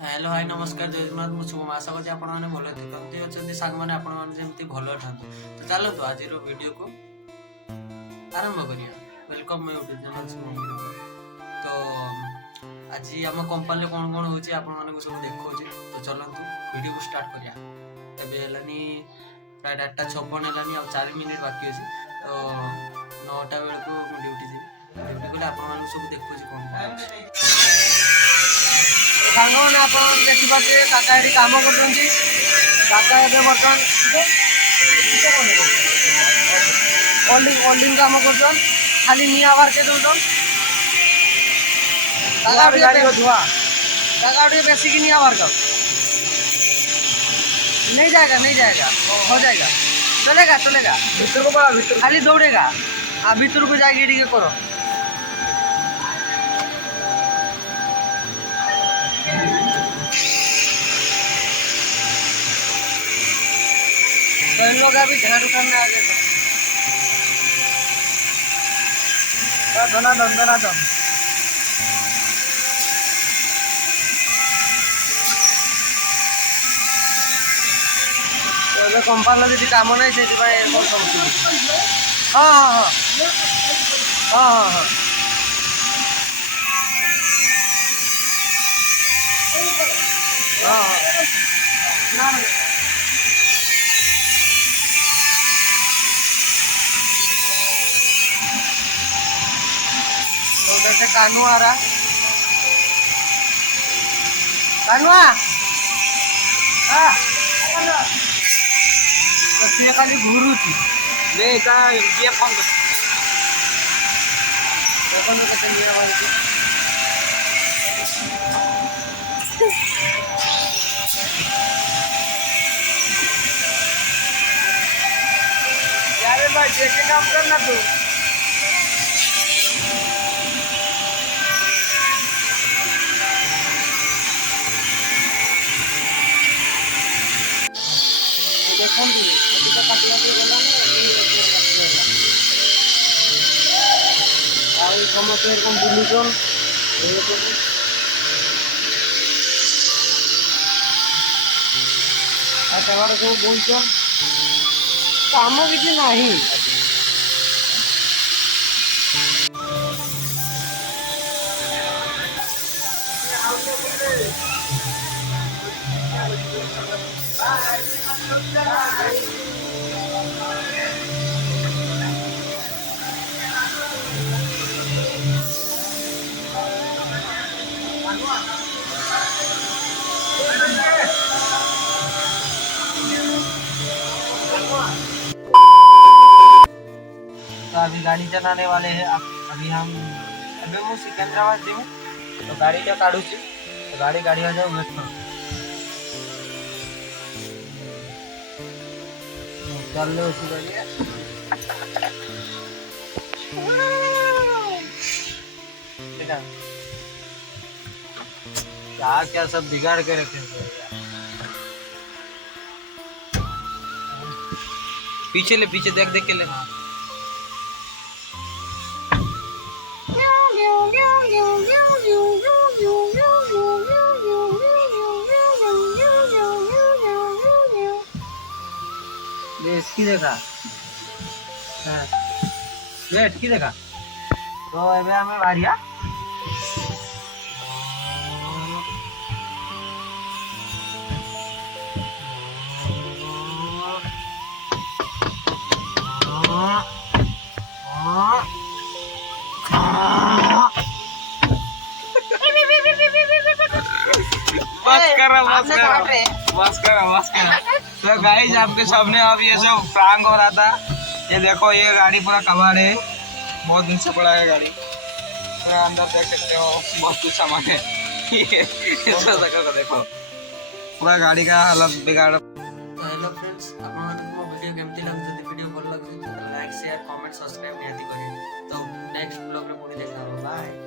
Hello hi नमस्कार जय जगन्नाथ मु शुभम आशा करछि आपण माने भलो केमति अछंती साग माने आपण माने जेमति भलो थांतु तो चलतु आज रो वीडियो को आरंभ करिया welcome my YouTube channel Shubham तो आज हम कंपनी कोन कोन होछि आपण माने को सब देखौछि तो चलतु वीडियो को स्टार्ट करिया एबे हलानी प्राय 8:56 हलानी अब 4 मिनिट बाकी अछि तो 9टा बेल को ड्यूटी ड्यूटी को आपण माने सब देखौछि कोन साଙ୍ଗने आपण देखिबाके काका एठी काम करछन्ती काका एबे बर्तमान ओल्डिंग काम करछन खाली निया बार के दोछन काका गाड़ी को धुआ काका उठे बेसी की निया बार का नहीं जाएगा हो जाएगा चलेगा भीतर को बड़ा भीतर खाली दौड़ेगा हां भीतर को जाके एठी के करो इन लोग अभी झाड़ू करने आ गए धनाधन तो कंपानी जी काम नहीं से हाँ हाँ हाँ हाँ हाँ हाँ हाँ हाँ तो कानू आ रहा कानुआ हाँ तो ये खाली घूरू थी ले का ये फोन कर फोन करते लिया वाली यार भाई देखे काम करना तू देखंतु मते तो काटिया पे गला ने आउ समते एरकम बुलुचन आ तवार को बोलचन काम किछि नाही तो अभी गाड़ी चलाने वाले हैं अभी हम अभी मु सिकंदराबाद जीव तो गाड़ी टा काढू छी तो गाड़ी आ जाओ वेट करो चल लो उसी गाड़ी बेटा क्या सब बिगाड़ के रखे हैं पीछे देख के लेना इसकी देखा हाँ ये इसकी देखा तो एबे हमें बारिया बस करा तो गाइस आपके सामने अब ये सब प्रांग हो रहा था ये देखो ये गाड़ी पूरा कबाड़ है बहुत दिन से पड़ा है गाड़ी पूरा अंदर देख सकते हो बहुत कुछ सामान है को देखो पूरा गाड़ी का हालत बिगाड़ हेलो फ्रेंड्स आपको वीडियो केमती लागु वीडियो भल लागु लाइक शेयर कमेंट सब्सक्राइब निहाती करिए तो नेक्स्ट ब्लॉग रे पुणी देखा बाय।